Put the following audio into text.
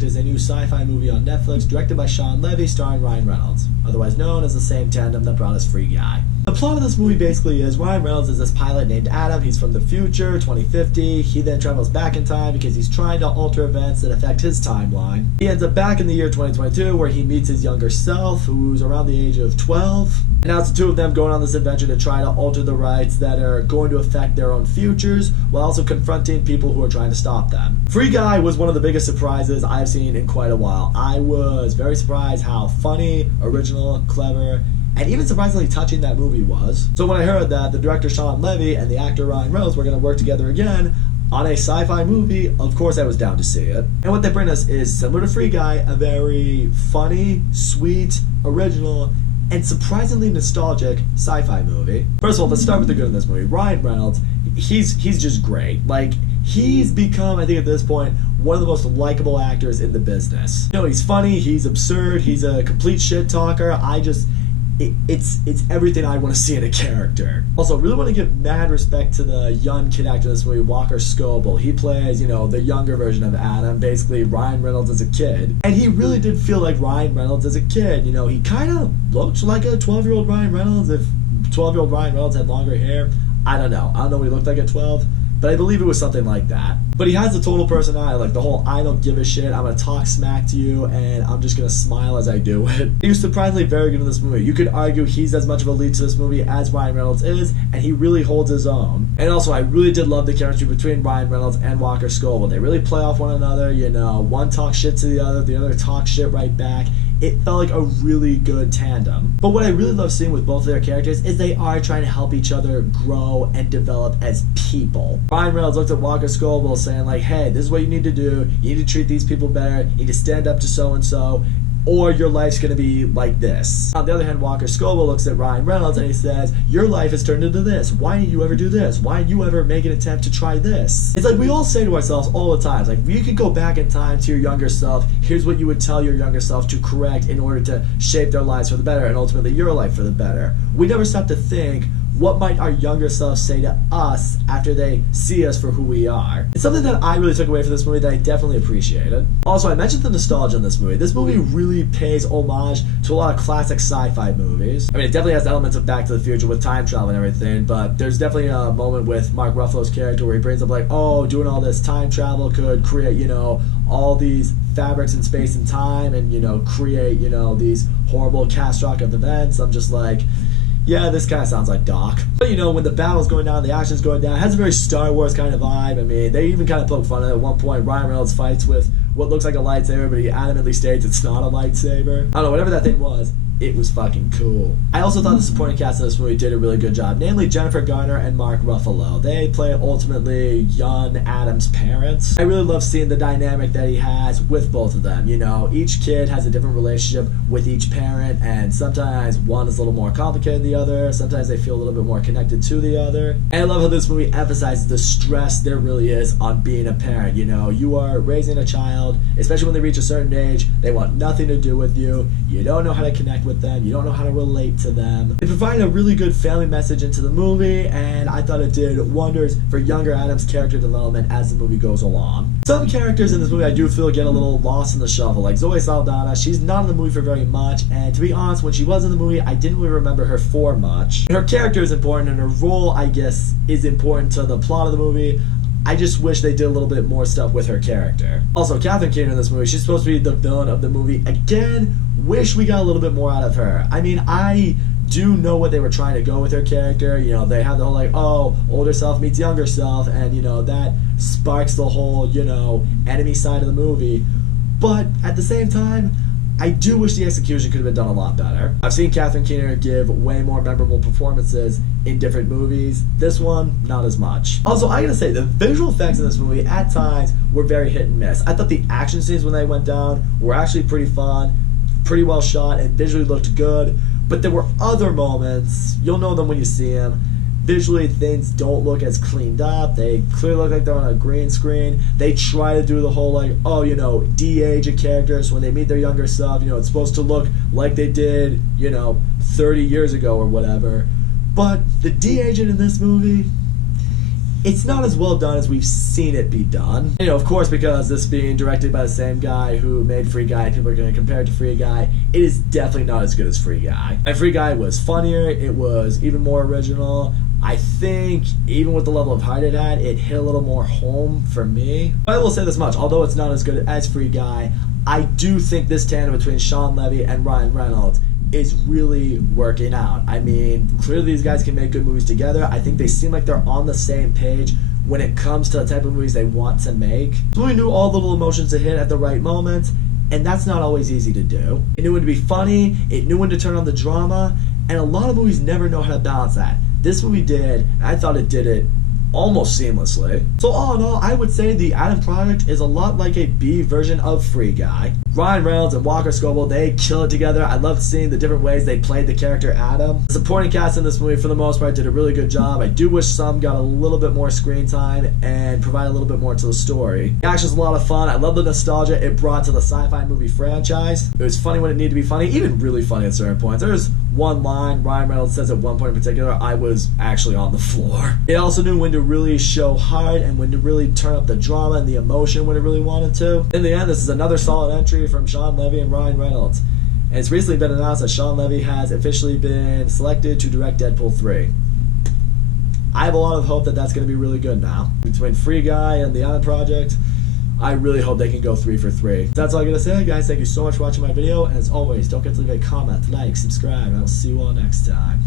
Project is a new sci-fi movie on Netflix directed by Shawn Levy starring Ryan Reynolds, otherwise known as the same tandem that brought us Free Guy. The plot of this movie basically is Ryan Reynolds is this pilot named Adam. He's from the future, 2050. He then travels back in time because he's trying to alter events that affect his timeline. He ends up back in the year 2022 where he meets his younger self, who's around the age of 12. And now it's the two of them going on this adventure to try to alter the rights that are going to affect their own futures while also confronting people who are trying to stop them. Free Guy was one of the biggest surprises I've seen in quite a while. I was very surprised how funny, original, clever, and even surprisingly touching that movie was. So when I heard that the director Shawn Levy and the actor Ryan Reynolds were going to work together again on a sci-fi movie, of course I was down to see it. And what they bring us is similar to Free Guy, a very funny, sweet, original, and surprisingly nostalgic sci-fi movie. First of all, let's start with the good in this movie. Ryan Reynolds, he's just great. Like, he's become, I think at this point, one of the most likable actors in the business. You know, he's funny, he's absurd, he's a complete shit talker. It's everything I want to see in a character. Also, really want to give mad respect to the young kid actor in this movie, Walker Scobell. He plays, the younger version of Adam, basically Ryan Reynolds as a kid. And he really did feel like Ryan Reynolds as a kid. He kind of looked like a 12-year-old Ryan Reynolds. If 12-year-old Ryan Reynolds had longer hair, I don't know what he looked like at 12. But I believe it was something like that. But he has the total personality, like the whole I don't give a shit, I'm gonna talk smack to you, and I'm just gonna smile as I do it. He was surprisingly very good in this movie. You could argue he's as much of a lead to this movie as Ryan Reynolds is, and he really holds his own. And also, I really did love the chemistry between Ryan Reynolds and Walker Scobell. They really play off one another, one talks shit to the other talks shit right back. It felt like a really good tandem. But what I really love seeing with both of their characters is they are trying to help each other grow and develop as people. Ryan Reynolds looked at Walker Scobell saying like, hey, this is what you need to do. You need to treat these people better. You need to stand up to so-and-so, or your life's gonna be like this. On the other hand, Walker Scobell looks at Ryan Reynolds and he says, your life has turned into this. Why didn't you ever do this? Why didn't you ever make an attempt to try this? It's like we all say to ourselves all the time, like, if you could go back in time to your younger self, here's what you would tell your younger self to correct in order to shape their lives for the better and ultimately your life for the better. We never stop to think, what might our younger selves say to us after they see us for who we are? It's something that I really took away from this movie that I definitely appreciated. Also, I mentioned the nostalgia in this movie. This movie really pays homage to a lot of classic sci-fi movies. I mean, it definitely has elements of Back to the Future with time travel and everything, but there's definitely a moment with Mark Ruffalo's character where he brings up like, oh, doing all this time travel could create, all these fabrics in space and time and, create, these horrible catastrophic events. I'm just like, yeah, this kind of sounds like Doc. But when the battle's going down, the action's going down, it has a very Star Wars kind of vibe. I mean, they even kind of poke fun at it. At one point, Ryan Reynolds fights with what looks like a lightsaber, but he adamantly states it's not a lightsaber. I don't know, whatever that thing was, it was fucking cool. I also thought the supporting cast of this movie did a really good job, namely Jennifer Garner and Mark Ruffalo. They play ultimately young Adam's parents. I really love seeing the dynamic that he has with both of them. Each kid has a different relationship with each parent, and sometimes one is a little more complicated than the other, sometimes they feel a little bit more connected to the other. And I love how this movie emphasizes the stress there really is on being a parent. You are raising a child, especially when they reach a certain age, they want nothing to do with you, you don't know how to connect with them, you don't know how to relate to them. They provide a really good family message into the movie, and I thought it did wonders for younger Adam's character development as the movie goes along. Some characters in this movie I do feel get a little lost in the shuffle, like Zoe Saldana. She's not in the movie for very much, and to be honest, when she was in the movie, I didn't really remember her for much. Her character is important, and her role, I guess, is important to the plot of the movie. I just wish they did a little bit more stuff with her character. Also, Catherine Keener in this movie, she's supposed to be the villain of the movie. Again, wish we got a little bit more out of her. I mean, I do know what they were trying to go with her character. They have the whole like, oh, older self meets younger self, and that sparks the whole, enemy side of the movie. But at the same time, I do wish the execution could have been done a lot better. I've seen Catherine Keener give way more memorable performances in different movies. This one, not as much. Also, I gotta say, the visual effects in this movie at times were very hit and miss. I thought the action scenes when they went down were actually pretty fun, pretty well shot, and visually looked good. But there were other moments, you'll know them when you see them, visually things don't look as cleaned up. They clearly look like they're on a green screen. They try to do the whole like, oh, de-age a character, so when they meet their younger self, it's supposed to look like they did, 30 years ago or whatever. But the de-aging in this movie, it's not as well done as we've seen it be done. You know, of course, because this being directed by the same guy who made Free Guy, people are going to compare it to Free Guy. It is definitely not as good as Free Guy. And Free Guy was funnier, it was even more original. I think even with the level of heart it had, it hit a little more home for me. But I will say this much, although it's not as good as Free Guy, I do think this tandem between Shawn Levy and Ryan Reynolds is really working out. I mean, clearly these guys can make good movies together. I think they seem like they're on the same page when it comes to the type of movies they want to make. So we knew all the little emotions to hit at the right moment, and that's not always easy to do. It knew when to be funny, it knew when to turn on the drama, and a lot of movies never know how to balance that. This movie did, and I thought it did it almost seamlessly. So all in all, I would say the Adam Project is a lot like a B version of Free Guy. Ryan Reynolds and Walker Scobell, they kill it together. I loved seeing the different ways they played the character Adam. The supporting cast in this movie, for the most part, did a really good job. I do wish some got a little bit more screen time and provide a little bit more to the story. The action's a lot of fun. I love the nostalgia it brought to the sci-fi movie franchise. It was funny when it needed to be funny, even really funny at certain points. There's one line Ryan Reynolds says at one point in particular, I was actually on the floor. It also knew when to really show heart and when to really turn up the drama and the emotion when it really wanted to. In the end, this is another solid entry from Shawn Levy and Ryan Reynolds. And it's recently been announced that Shawn Levy has officially been selected to direct Deadpool 3. I have a lot of hope that that's going to be really good now. Between Free Guy and the Adam Project, I really hope they can go 3 for 3. That's all I'm going to say, guys. Thank you so much for watching my video. And as always, don't forget to leave a comment, like, subscribe, and I'll see you all next time.